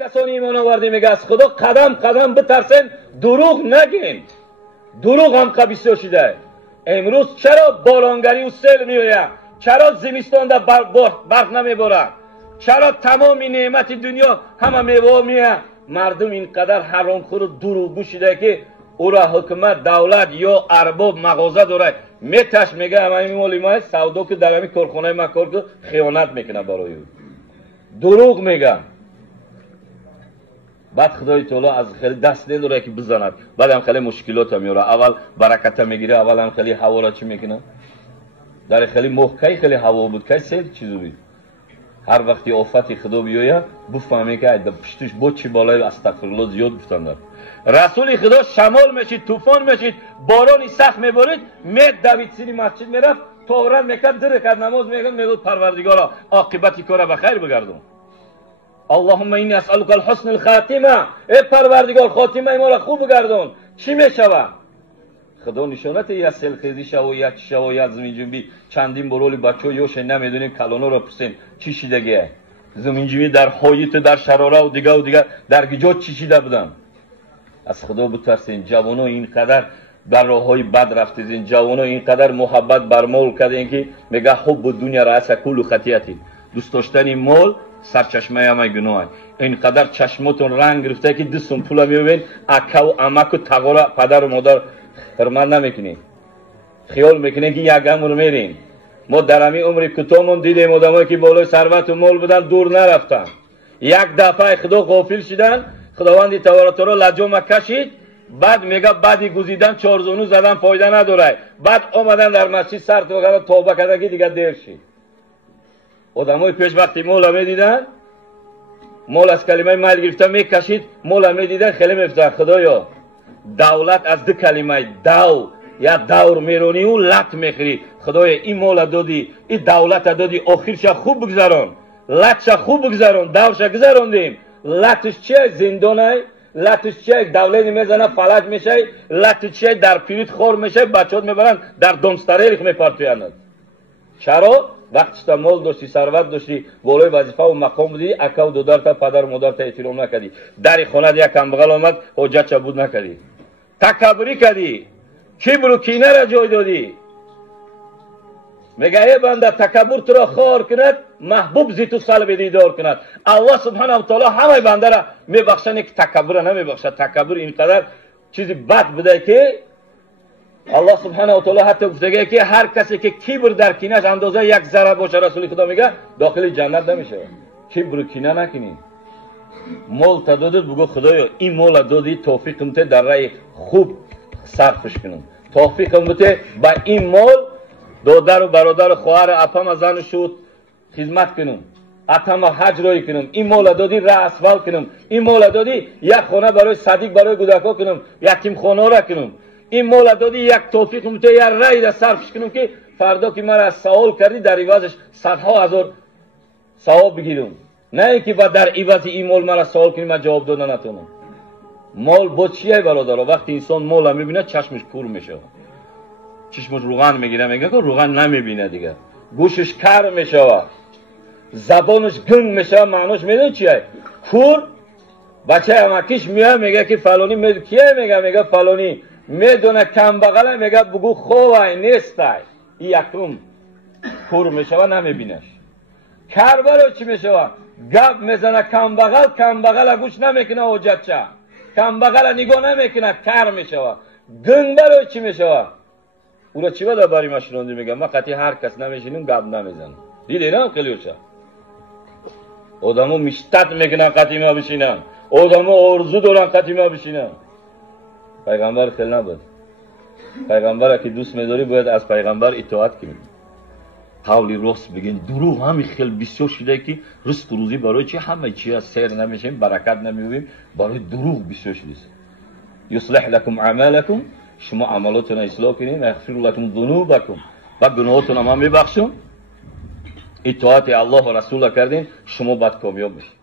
کسانی ایمان آورده میگه از خدا قدم قدم بترسین، دروغ نگین. دروغ هم بسیار شده. امروز چرا بارانگری و سیل میوید؟ چرا زمستان در برف نمیباره؟ چرا تمام نعمت دنیا همه میوه میه؟ مردم اینقدر حرامخور و دروغگو شده که او را حکومت دولت یا ارباب مغازه داره میتش میگه همه مولی ما سودا که در همین کارخانه ما کار که خیانت میکنه برای او، دروغ میگن. بعد خدای تعالی از خیلی دست نداره که بزند، بعد هم خیلی مشکلات میاره. اول برکت میگیره، اول هم خیلی هوا را چی میکنه؟ در خیلی موقعی خیلی هوا بود که سیل چیزی بود. هر وقتی آفت خدا بیاید بفهمی که در پشتش بود چی بالای استغفرالله زیاد گفتن دار. رسول خدا شمال میشید، طوفان میشید، بارانی سخت میبارید، مید دوید سینی مسجد میرفت، طهارت میکرد، درکت نماز میکرد، میگفت پروردگارا عاقبت کار بخیر بگردون. اللهم اینی اسالک الحسن الخاتمه، ای پروردگار خاتمه ما را خوب بگردون. چی میشود؟ خدا نشانت یا سیل خیزی شو یا چی شو یا زمین جنبی چندین برولی بچه یوش نمیدونیم کلانو را پسین چی شیدگه؟ زمین جنبی در حایط در شراره و دیگه در گجات چی شیده بودن؟ از خدا بترسین. جوانو اینقدر در راههای بد رفتین، جوانو اینقدر محبت بر مال کردین که میگه حب دنیا رأس کل خطیئتی، دوست داشتن مال سرچشمه همه گناه. اینقدر چشماتون رنگ گرفته که دستون پول میبین اکا و امک و تقارا پدر و مادر حرمت نمیکنین، خیال میکنین که یک عمر میرین. ما در همین عمر کوتاهمون دیدیم آدمایی که بالای ثروت و مال بودن دور نرفتن، یک دفعه خدا غافل شدن، خداوند تبارک و تعالی لجام کشید. بعد میگه بعدی گزیدن چارزانو زدن فایده نداره، بعد آمدن در مسجد سر توبه کردن که دیگه دیر شد. آدمای پیش وقتی مولا میدیدن، مول از کلمه مال گرفته میکشید، مولا میدیدن خیلی میفتن خدایا دولت از دو کلمه دو یا دور میرونی و لط میخری، خدایا این مولا دادی، این دولت دادی، آخرش خوب بگذران، لطش خوب بگذران، دورش گذراندیم. لطش چیه؟ زندانه، لطش چیه؟ دولت میزنه فلج میشه، لطش چیه؟ در پیریت خور میشه، بچه‌ها میبرن در دمستریخ میپرتویند. چرا؟ وقتی تا مال داشتی، ثروت داشتی، بالای وظیفه و مقام بودی، اکا و دودار تا پدر و مادر تا احترام نکردی، در خانه یک کمبغل آمد حجت چبود نکردی، تکبری کردی، کبر و کینه را جای دادی. میگه ای بنده تکبر تو را خوار کند، محبوب زی تو صلب دیدار کند. الله سبحانه و تعالی همه بنده را میبخشن که تکبر را نمیبخشد. تکبر اینقدر چیزی بد بوده که الله سبحانه و تعالی حتی گفته که هر کسی که کبر در کینه‌اش اندازه یک ذره باشه، رسول خدا میگه داخل جنت نمیشه. کبر و کینه نکنین. مال دادید بگو خدایا این مال دادی، توفیقم ته در راه خوب صرفش کنم، توفیقم ته با این مال دادر و برادر و خواهر اپم زن شد خدمت کنم، اتم حج رای کنم، این مال دادی راه اسفل کنم، این مال دادی یک خانه برای صدیق برای کودکا کنم، یتیم خانه را کنم، این مال دادی یک توفیق مته یک رای را صرفش کنم که فردا که مرا سوال کردی در عوضش صدها هزار ثواب بگیرم، نه اینکه بعد در عوض این مال مرا سوال کنی من جواب دادن نتونم. مال با چیه برادر؟ وقتی انسان مال میبینه چشمش کور میشه، چشمش روغن میگیره، میگه که روغن نمیبینه دیگه، گوشش کر میشه، زبانش گنگ میشه. معناش میدونی چیه؟ کور. بچه امکیش میاد میگه که فلانی میگه کیه؟ میگه فلانی. میدونه کم بغله میگه بگو خوبه نیسته، یکم کور میشه نمیبینش. کر برای چی میشه؟ گپ میزنه کم بغل گوش نمیکنه، حجت چه کم بغل نگاه نمیکنه، کر میشه. گنگ برای چی میشه؟ او را چی بده باری مشروندی میگم ما قطعی هر کس نمیشینیم گپ نمیزن. دیدی نه خیلیوشه آدمو مشتت میکنن قطعی ما بشینن، آدمو ارزو دارن قطعی ما بشینن. پیغمبر خیلی نبود. پیغمبر که دوست میداری باید از پیغمبر اطاعت کنیم، قولی راست بگین. دروغ همین خیلی بسیار شده که رزق روزی برای چی همه چی از سیر نمیشیم، برکت نمیبینیم، برای دروغ بسیار شده. یصلح لکم اعمالکم، شما عملاتون اصلاح کنین، یغفر لکم ذنوبکم، و گناهاتون هم میبخشم. اطاعت الله و رسول کردین، شما باید کامیاب بشید.